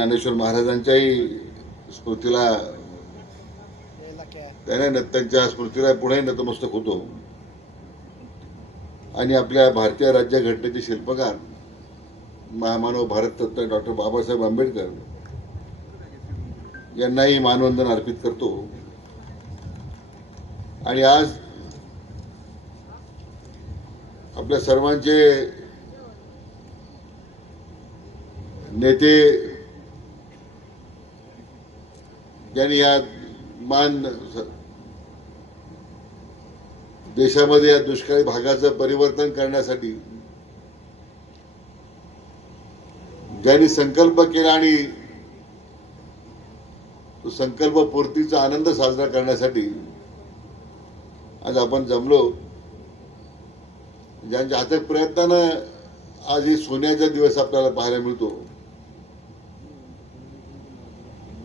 ज्ञानेश्वर महाराजांच्याही स्मृतीला त्याने न- त्यांच्या स्मृतीला पुढे नतमस्तक होतो. आणि आपल्या भारतीय राज्यघटनेचे शिल्पकार महामानव भारतरत्न डॉक्टर बाबासाहेब आंबेडकर यांनाही मानवंदन अर्पित करतो. आणि आज आपल्या सर्वांचे नेते ज्यांनी या मान देशामध्ये या दुष्काळी भागाचं परिवर्तन करण्यासाठी ज्यांनी संकल्प केला आणि तो संकल्प पूर्तीचा आनंद साजरा करण्यासाठी आज आपण जमलो ज्यांच्या हातात प्रयत्नानं आज ही सोन्याचा दिवस आपल्याला पाहायला मिळतो.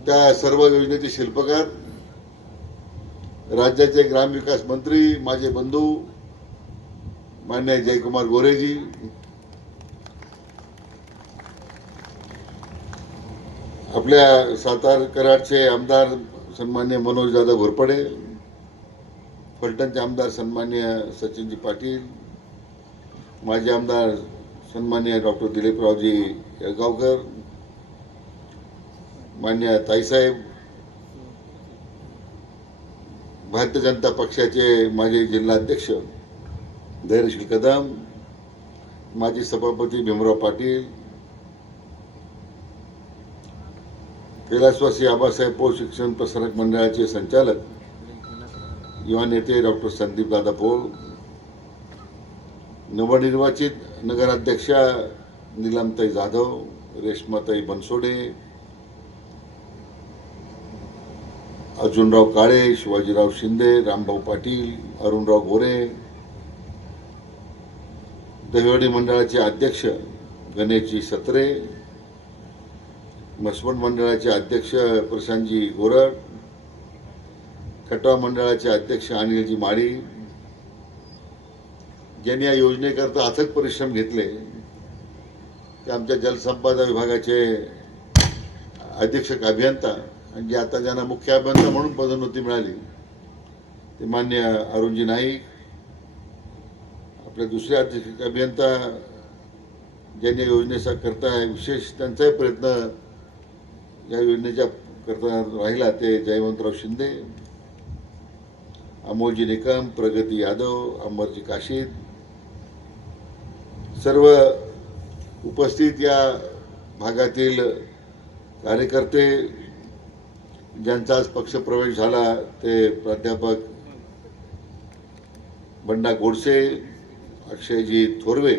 त्या सर्व योजनेचे शिल्पकार राज्याचे ग्रामविकास मंत्री माझे बंधू मान्य जयकुमार गोरेजी आपल्या सातार कराडचे आमदार सन्मान्य मनोज दादा घोरपडे फलटणचे आमदार सन्मान्य सचिनजी पाटील माजी आमदार सन्मान्य डॉक्टर दिलीपरावजी येळगावकर मान्य ताईसाहेब भारतीय जनता पक्षाचे माजी जिल्हाध्यक्ष धैर्यशील कदम माजी सभापती भीमराव पाटील कैलासवासी आबासाहेब पोळ शिक्षण प्रसारक मंडळाचे संचालक युवा नेते डॉक्टर संदीप दादा पोळ नवनिर्वाचित नगराध्यक्षा नीलमताई जाधव रेश्माताई बनसोडे अर्जुनराव काळे शिवाजीराव शिंदे रामभाऊ पाटील अरुणराव गोरे दहिवडी मंडळाचे अध्यक्ष गणेशजी सत्रे मसवण मंडळाचे अध्यक्ष प्रशांतजी गोरड खटवा मंडळाचे अध्यक्ष अनिलजी माळी. ज्यांनी या योजनेकरता अथक परिश्रम घेतले ते आमच्या जलसंपदा विभागाचे अधीक्षक अभियंता जे आता ज्यांना मुख्य अभियंता म्हणून पदोन्नती मिळाली ते मान्य अरुणजी नाईक आपल्या दुसऱ्या अभियंता ज्यांनी या योजनेचा करता विशेष त्यांचाही प्रयत्न या योजनेच्या करता राहिला ते जयवंतराव शिंदे अमोलजी निकम प्रगती यादव अंबरजी काशीद सर्व उपस्थित या भागातील कार्यकर्ते ज्यांचा आज पक्षप्रवेश झाला ते प्राध्यापक बंडा गोडसे अक्षयजी थोरवे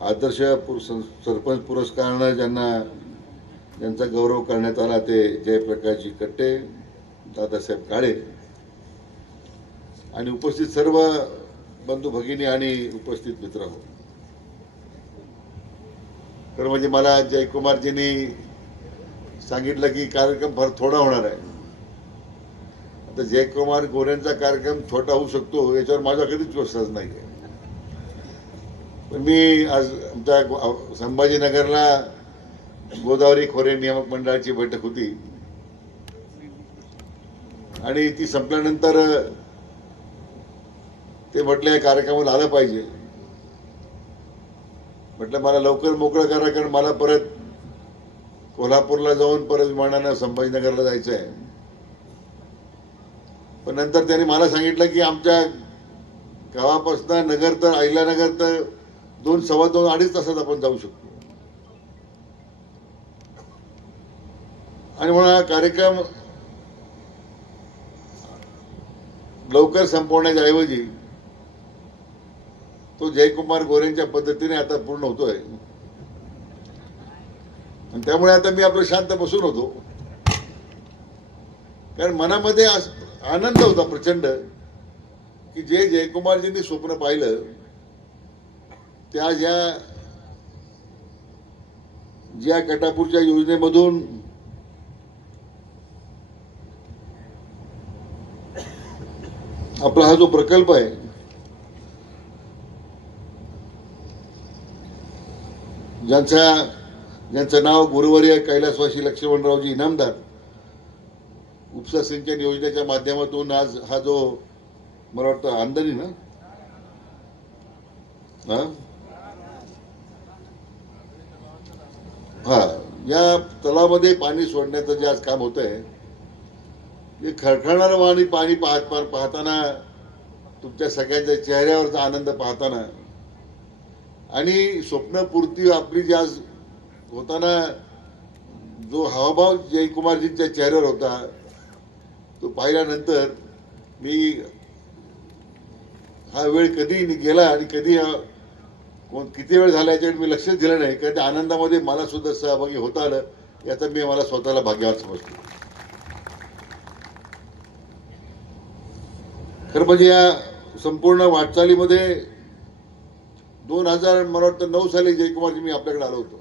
आदर्श पुर- सरपंच पुरस्कारानं ज्यांना ज्यांचा गौरव करण्यात आला ते जयप्रकाशजी कट्टे दादासाहेब काळे आणि उपस्थित सर्व बंधू भगिनी आणि उपस्थित मित्र हो तर म्हणजे मला जयकुमारजींनी सांगितलं की कार्यक्रम फार थोडा होणार आहे. आता जयकुमार गोऱ्यांचा कार्यक्रम छोटा होऊ शकतो याच्यावर माझा कधीच विश्वास नाही आहे. पण मी आज आमच्या संभाजीनगरला गोदावरी खोरे नियामक मंडळाची बैठक होती. आणि ती संपल्यानंतर ते म्हटलं या कार्यक्रमाला आलं पाहिजे. म्हटलं मला लवकर मोकळं करा कारण मला परत कोल्हापूरला जाऊन परत विमानानं संभाजीनगरला जायचं आहे पण नंतर त्यांनी मला सांगितलं की आमच्या गावापासून नगर तर अहिल्यानगर तर दोन सव्वा दोन अडीच तासात आपण जाऊ शकतो. आणि म्हणून हा कार्यक्रम लवकर संपवण्याच्या ऐवजी तो जयकुमार गोरेंच्या पद्धतीने आता पूर्ण होतोय. आणि त्यामुळे आता मी आपलं शांत बसून होतो. कारण मनामध्ये आनंद होता प्रचंड की जे जयकुमारजींनी स्वप्न पाहिलं त्या ज्या ज्या कटापूरच्या योजनेमधून आपला हा जो प्रकल्प आहे ज्यांच्या ज्यांचं नाव गुरुवर्य कैलासवासी लक्ष्मणरावजी इनामदार उपसा सिंचन योजनेच्या माध्यमातून आज हा जो मला वाटतं आंदणी ना? हा? हा या तलामध्ये पाणी सोडण्याचं जे आज काम होत आहे ते खळखळणारं पाणी पाणी पाहत पाहत पाहताना तुमच्या सगळ्यांच्या चेहऱ्यावरचा आनंद पाहताना आणि स्वप्नपूर्ती आपली जी आज होताना जो हावभाव जयकुमारजींच्या चेहऱ्यावर होता तो पाहिल्यानंतर मी हा वेळ कधी गेला आणि कधी कोण किती वेळ झाला याच्याकडे मी लक्षच दिलं नाही कारण त्या आनंदामध्ये मला सुद्धा सहभागी होता आलं याचा मी मला स्वतःला भाग्यवान समजतो खरं म्हणजे या संपूर्ण वाटचालीमध्ये दोन हजार मला वाटतं नऊ साली जयकुमारजी मी आपल्याकडे आलो होतो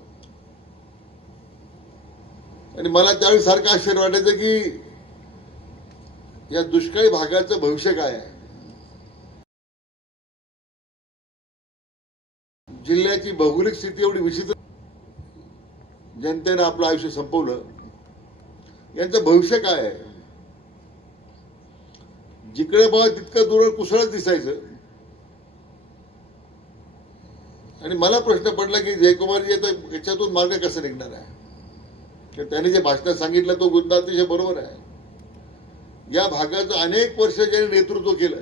आणि मला त्यावेळी सारखं आश्चर्य वाटायचं की या दुष्काळी भागाचं भविष्य काय आहे? जिल्ह्याची भौगोलिक स्थिती एवढी विचित्र जनतेनं आपलं आयुष्य संपवलं. यांचं भविष्य काय आहे? जिकडे बघा तितकं दूर कुसळत दिसायचं. आणि मला प्रश्न पडला की जयकुमारजी आता याच्यातून मार्ग कसा निघणार आहे? त्यांनी जे भाषणात सांगितलं तो मुद्दा अतिशय बरोबर आहे. या भागाचं अनेक वर्ष ज्यांनी नेतृत्व केलं.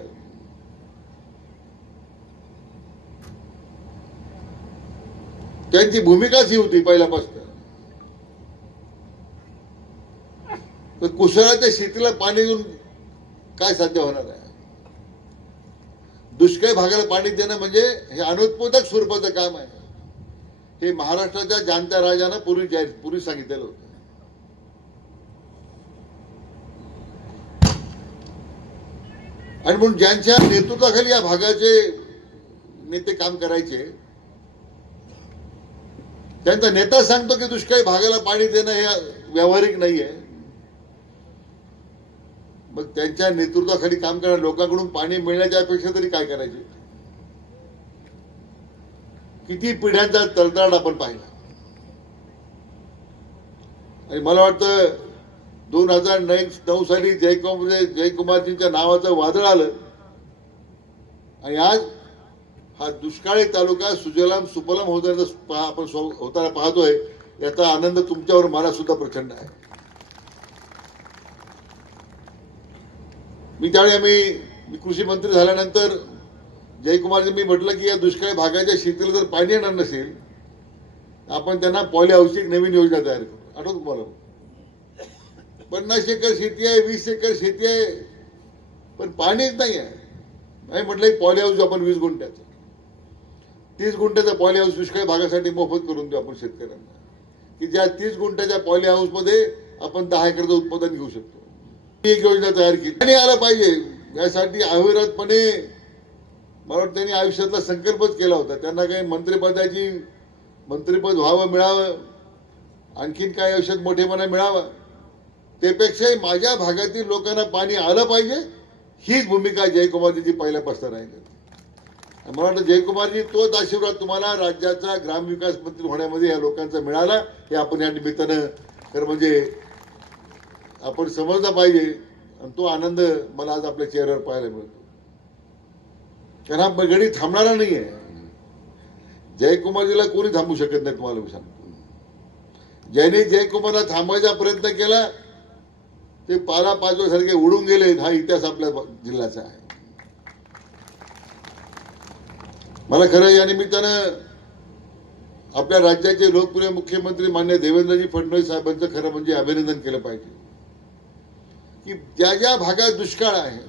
त्यांची भूमिकाच ही होती पहिल्यापासून. तर कुसळाच्या शेतीला पाणी देऊन काय साध्य होणार आहे? दुष्काळी भागाला पाणी देणं म्हणजे हे अनुत्पादक स्वरूपाचं काम आहे. हे महाराष्ट्राच्या जाणत्या राजानं पूर्वी जाहीर पूर्वी सांगितलेलं होतं. आणि म्हणून ज्यांच्या नेतृत्वाखाली या भागाचे नेते काम करायचे त्यांचा नेता सांगतो की दुष्काळी भागाला पाणी देणं हे व्यावहारिक नाही आहे मग त्यांच्या नेतृत्वाखाली काम करणाऱ्या लोकांकडून पाणी मिळण्याच्या अपेक्षा तरी काय करायचे? किती पिढ्यांचा तळतळाट आपण पाहिला. आणि मला वाटतं दोन हजार नऊ साली जयकुमार जयकुमारजींच्या नावाचं वादळ आलं. आणि आज हा दुष्काळी तालुका सुजलाम सुपलाम होताना आपण होताना पाहतोय. याचा आनंद तुमच्यावर मला सुद्धा प्रचंड आहे. मी त्यावेळी आम्ही मी कृषी मंत्री झाल्यानंतर जयकुमारजी मी म्हटलं की या दुष्काळी भागाच्या शेतीला जर पाणी येणार नसेल आपण त्यांना पॉली हाऊसची एक नवीन योजना तयार करू. आठवत तुम्हाला? पन्नास एकर शेती आहे वीस एकर शेती आहे पण पाणीच नाही आहे नाही म्हटलं एक पॉली हाऊस आपण वीस गुंठ्याचं. तीस गुंठ्याचा पॉली हाऊस दुष्काळी भागासाठी मोफत करून देऊ आपण शेतकऱ्यांना. की ज्या तीस गुंठ्याच्या पॉली हाऊसमध्ये आपण दहा एकरचं उत्पादन घेऊ शकतो. ही एक योजना तयार केली. आणि आलं पाहिजे. यासाठी अविरतपणे मला वाटतं त्यांनी आयुष्यातला संकल्पच केला होता. त्यांना काही मंत्रिपदाची मंत्रिपद व्हावं मिळावं. आणखीन काय आयुष्यात मोठेपणा मिळावा. त्यापेक्षाही माझ्या भागातील लोकांना पाणी आलं पाहिजे हीच भूमिका जयकुमारजीची पहिल्यापासून राहिली मला वाटतं जयकुमारजी तोच आशीर्वाद तुम्हाला राज्याचा ग्रामविकास मंत्री होण्यामध्ये या लोकांचा मिळाला हे आपण या निमित्तानं तर म्हणजे आपण समजला पाहिजे आणि तो आनंद मला आज आपल्या चेहऱ्यावर पाहायला मिळतो. कारण हा गडी थांबणारा नाहीये. जयकुमारजीला कोणी थांबू शकत नाही तुम्हाला मी सांगतो. जयकुमारला थांबायचा प्रयत्न केला ते पाला पाचव्यासारखे उडून गेले हा इतिहास आपल्या जिल्ह्याचा आहे. मला खरं या निमित्तानं आपल्या राज्याचे लोकप्रिय मुख्यमंत्री मान्य देवेंद्रजी फडणवीस साहेबांचं खरं म्हणजे अभिनंदन केलं पाहिजे. की ज्या ज्या भागात दुष्काळ आहे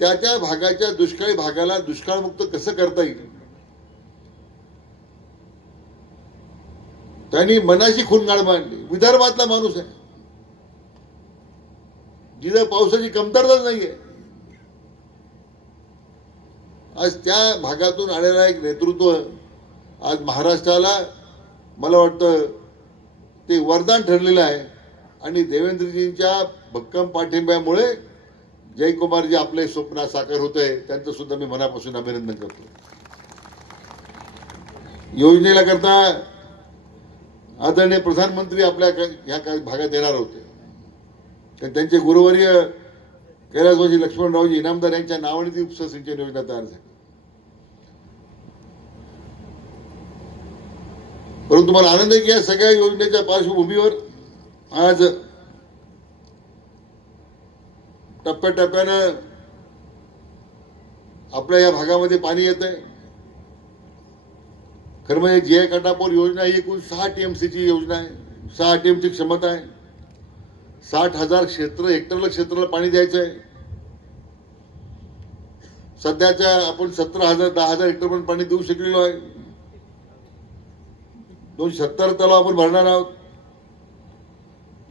त्या त्या भागाच्या दुष्काळी भागाला दुष्काळमुक्त कसं करता येईल? त्यांनी मनाची खूनगाड मांडली. विदर्भातला माणूस आहे. जिथं पावसाची कमतरताच नाहीये. आज त्या भागातून आलेला एक नेतृत्व आज महाराष्ट्राला मला वाटतं ते वरदान ठरलेलं आहे. आणि देवेंद्रजींच्या भक्कम पाठिंब्यामुळे जयकुमारजी आपले स्वप्न साकार होत आहे त्यांचं सुद्धा मी मनापासून अभिनंदन करतो. योजनेला करता आदरणीय प्रधानमंत्री आपल्या ह्या काही भागात येणार होते. तर त्यांचे गुरुवर्य कैलासवासी लक्ष्मणरावजी इनामदार यांच्या नावाने ती उपसा सिंचन योजना तयार झाली. परंतु मला आनंद आहे की या सगळ्या योजनेच्या पार्श्वभूमीवर आज टप्प्याटप्प्यानं आपल्या या भागामध्ये पाणी येत आहे खरं म्हणजे जी आय योजना ही एकूण सहा टीएमसीची योजना आहे. सहा टीएमची क्षमता आहे. साठ हजार क्षेत्र हेक्टरला क्षेत्राला पाणी द्यायचं आहे सध्याच्या आपण सतरा हजार दहा हजार हेक्टर पण पाणी देऊ शकलेलो आहे. दोनशे सत्तर तलाव आपण भरणार आहोत.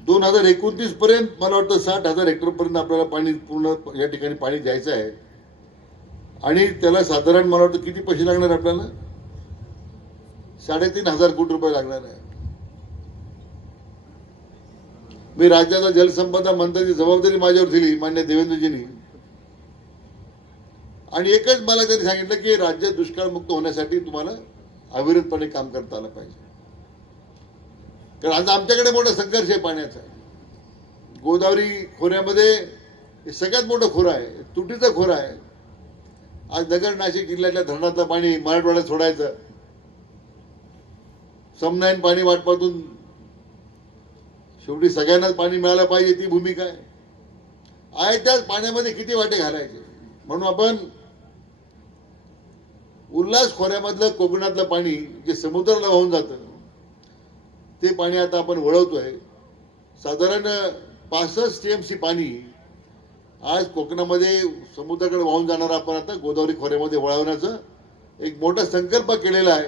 दोन हजार एकोणतीस पर्यंत मला वाटतं साठ हजार हेक्टर पर्यंत आपल्याला पाणी पूर्ण या ठिकाणी पाणी द्यायचं आहे. आणि त्याला साधारण मला वाटतं किती पैसे लागणार आपल्याला? साडेतीन हजार कोटी रुपये लागणार आहे. मी राज्याचा जलसंपदा मंत्र्याची जबाबदारी माझ्यावर दिली मान्य देवेंद्रजींनी. आणि एकच मला त्यांनी सांगितलं की राज्य दुष्काळमुक्त होण्यासाठी तुम्हाला अविरतपणे काम करता आलं पाहिजे. कारण आज आमच्याकडे मोठा संघर्ष आहे पाण्याचा. गोदावरी खोऱ्यामध्ये हे सगळ्यात मोठं खोरं आहे तुटीचं खोरं आहे. आज नगर नाशिक जिल्ह्यातल्या धरणातलं पाणी मराठवाड्यात सोडायचं. समनायन पाणी वाटपातून शेवटी सगळ्यांनाच पाणी मिळालं पाहिजे ती भूमिका आहे आहे त्याच पाण्यामध्ये किती वाटे घालायचे? म्हणून आपण उल्हास खोऱ्यामधलं कोकणातलं पाणी जे समुद्राला वाहून जातं ते पाणी आता आपण वळवतोय. साधारण पासष्ट टी एम सी पाणी आज कोकणामध्ये समुद्राकडे वाहून जाणार आपण आता गोदावरी खोऱ्यामध्ये वळवण्याचं एक मोठा संकल्प केलेला आहे.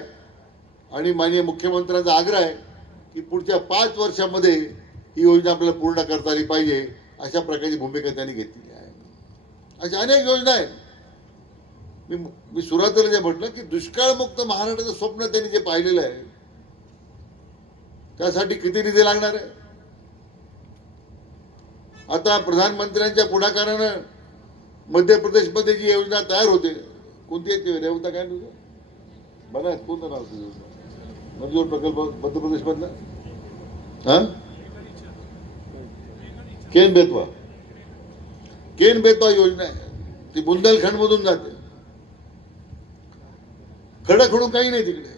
आणि माननीय मुख्यमंत्र्यांचा आग्रह आहे की पुढच्या पाच वर्षामध्ये ही योजना आपल्याला पूर्ण करता आली पाहिजे अशा प्रकारची भूमिका त्यांनी घेतलेली आहे. अशा अनेक योजना आहेत. मी मी सुरुवातीला जे म्हटलं की दुष्काळमुक्त महाराष्ट्राचं स्वप्न त्यांनी जे पाहिलेलं आहे त्यासाठी किती निधी लागणार आहे? आता प्रधानमंत्र्यांच्या पुढाकारानं मध्य प्रदेशमध्ये जी योजना तयार होते कोणती आहे ती? रेवता काय तुझं बघा कोणतं नाव तुझं मंजूर प्रकल्प मध्य प्रदेशमधला? हा? केन बेतवा? केन बेतवा योजना आहे? ती बुंदेलखंड मधून जाते. खडखडून काही नाही तिकडे.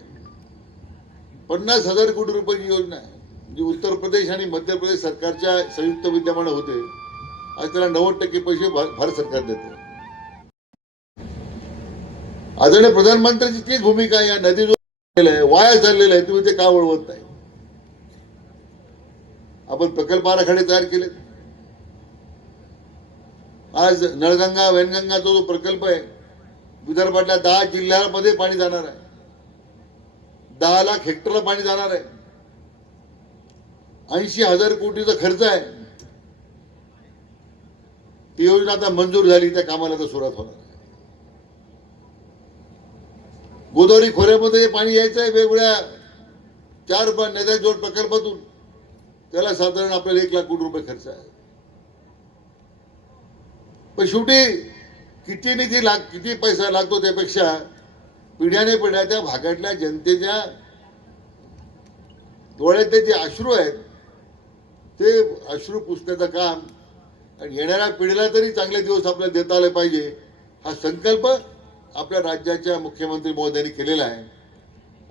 पन्नास हजार कोटी रुपयाची योजना आहे. जी उत्तर प्रदेश आणि मध्य प्रदेश सरकारच्या संयुक्त विद्यमान होते. आज त्याला नव्वद टक्के पैसे भारत सरकार देते. आदरणीय प्रधानमंत्र्यांची तीच भूमिका या नदी जो आहे वाया चाललेलं आहे तुम्ही ते का वळवत नाही? आपण प्रकल्प आराखडे तयार केले आज नळगंगा वैनगंगाचा जो प्रकल्प आहे विदर्भातल्या दहा जिल्ह्यांमध्ये पाणी जाणार आहे. दहा लाख हेक्टरला पाणी जाणार आहे. ऐंशी हजार कोटीचा खर्च आहे. ती योजना आता मंजूर झाली त्या कामाला तर सुरुवात होणार आहे. गोदावरी खोऱ्यामध्ये पाणी यायचं आहे वेगवेगळ्या चार नद्या जोड प्रकल्पातून त्याला साधारण आपल्याला एक लाख कोटी रुपये खर्च आहे. पण शेवटी किती निधी लाग किती पैसा लागतो त्यापेक्षा पिढ्याने पिढ्या त्या भागातल्या जनतेच्या डोळ्यातले जे अश्रू आहेत ते अश्रू पुसण्याचं काम आणि येणाऱ्या पिढीला तरी चांगले दिवस आपल्याला देता आले पाहिजे हा संकल्प आपल्या राज्याच्या मुख्यमंत्री महोदयांनी केलेला आहे.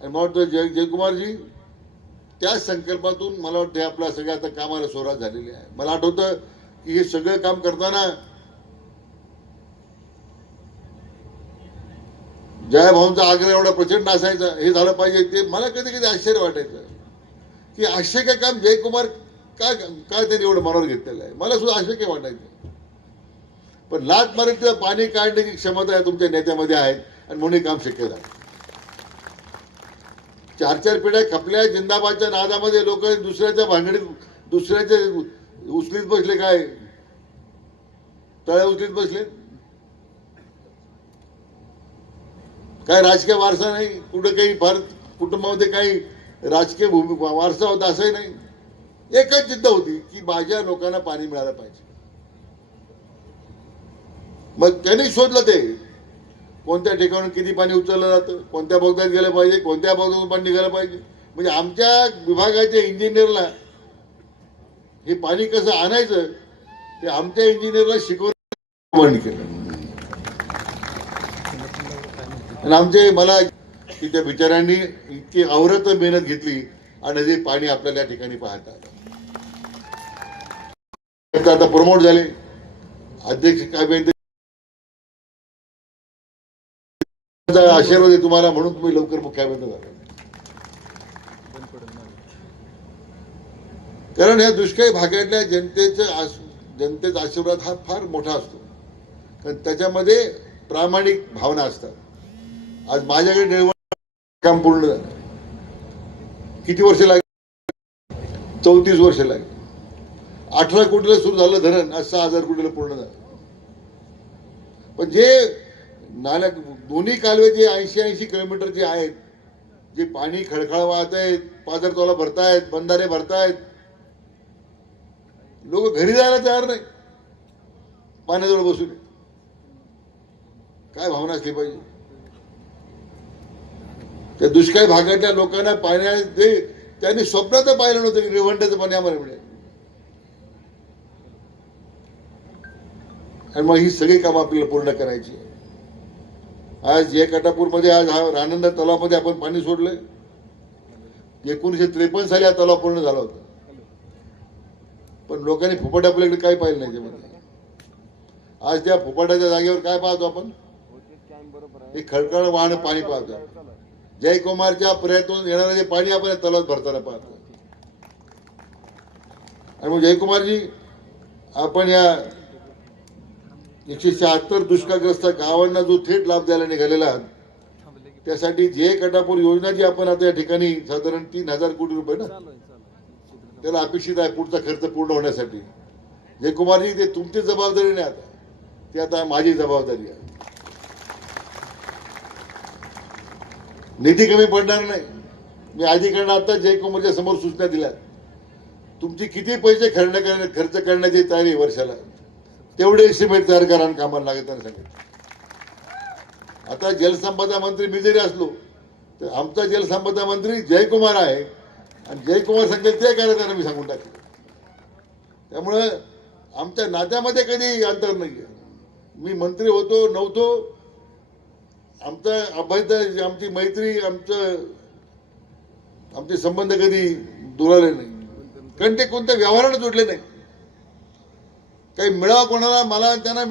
आणि मला वाटतं जय जयकुमारजी त्या संकल्पातून मला वाटतं हे आपल्या सगळ्या आता कामाला सुरुवात झालेली आहे. मला आठवतं की हे सगळं काम करताना जयभाऊंचा आग्रह एवढा प्रचंड असायचा हे झालं पाहिजे ते मला कधी कधी आश्चर्य वाटायचं. की आश्चर्य काम जयकुमार का काय त्यांनी एवढं मनावर घेतलेलं आहे? मला सुद्धा आश्चर्य वाटायचं. पण लाच मारीत पाणी काढण्याची क्षमता आहे तुमच्या नेत्यामध्ये आहे आणि म्हणून काम शक्य झालं. चार चार पिढ्या खपल्या जिंदाबादच्या नादामध्ये लोक दुसऱ्याच्या भांडणीत दुसऱ्याचे उचलीत बसले काय? तळ्या उचलीत बसले काय राजकीय वारसा नाही कुठं काही फार कुटुंबामध्ये काही राजकीय भूमी वारसा होता असंही नाही. एकच जिद्द होती की माझ्या लोकांना पाणी मिळालं पाहिजे. मग त्यांनी शोधलं ते कोणत्या ठिकाणून किती पाणी उचललं जातं कोणत्या बोगद्यात गेलं पाहिजे कोणत्या बोगद्यातून पाणी निघालं पाहिजे. म्हणजे आमच्या विभागाच्या इंजिनियरला हे पाणी कसं आणायचं ते आमच्या इंजिनियरला शिकवणं केलं. आणि आमचे मला की त्या बिचाऱ्यांनी इतकी आवरत मेहनत घेतली आणि जे पाणी आपल्याला या ठिकाणी पाहता आलं. आता प्रमोट झाले. अध्यक्ष काय आशीर्वाद आहे तुम्हाला म्हणून तुम्ही लवकर मुख्यामंत्री झाला. कारण या दुष्काळी भागातल्या जनतेचा जनतेचा आशीर्वाद हा फार मोठा असतो. कारण त्याच्यामध्ये प्रामाणिक भावना असतात. आज माझ्याकडे ड्रायव्हर काम पूर्ण झालं. किती वर्ष लागली? चौतीस वर्ष लागली. अठरा कोटीला सुरू झालं धरण आज सहा हजार कोटीला पूर्ण झालं. पण जे नाल्या दोन्ही कालवे जे ऐंशी ऐंशी किलोमीटर जे आहेत जे पाणी खळखळ वाहत आहेत पाझरतोला भरतायत बंधारे भरतायत लोक घरी जायला तयार नाही. पाण्याजवळ बसून. काय भावना असली पाहिजे? त्या दुष्काळी भागातल्या लोकांना पाण्या ते त्यांनी स्वप्नात पाहिलं नव्हतं की रेवंड्याचं पाण्यामध्ये मिळेल. आणि मग ही सगळी कामं आपल्याला पूर्ण करायची आज जे कटापूरमध्ये आज हा रानंदा तलावामध्ये आपण पाणी सोडलंय. एकोणीसशे त्रेपन्न साली हा तलाव पूर्ण झाला होता. पण लोकांनी फुफट आपल्याकडे काय पाहिलं नाही त्यामध्ये. आज त्या फुफटाच्या जागेवर काय पाहतो आपण? हे खळखळ वाहन पाणी पाहतो. जयकुमारच्या पर्यातून येणारं जे पाणी आपण या तलावात भरताना पाहतो. आणि मग जयकुमारजी आपण या एकशे शहात्तर दुष्काळग्रस्त गावांना जो थेट लाभ द्यायला निघालेला आहात त्यासाठी जे कटापूर योजना जी आपण आता या ठिकाणी साधारण तीन हजार कोटी रुपये ना त्याला अपेक्षित आहे पुढचा खर्च पूर्ण होण्यासाठी. जयकुमारजी ते तुमची जबाबदारी नाही आता. ते आता माझी जबाबदारी आहे. निधी कमी पडणार नाही. मी अधिकरण आता जयकुमारच्या समोर सूचना दिल्या. तुमची किती पैसे खर्च करण्या खर्च करण्याची तयारी आहे वर्षाला? तेवढे एस्टिमेट तयार करा आणि कामाला लागत सांगितलं. आता जलसंपदा मंत्री मी जरी असलो तर आमचा जलसंपदा मंत्री जयकुमार आहे. आणि जयकुमार सांगेल ते करायचं मी सांगून टाकलं. त्यामुळं आमच्या नात्यामध्ये कधी अंतर नाही आहे मी मंत्री होतो नव्हतो आमचा अभैध आमची मैत्री आमचं आमचे संबंध कधी दुराले नाही. कारण ते कोणत्या व्यवहाराला जोडले नाही. काही मिळावा कोणाला मला त्यांना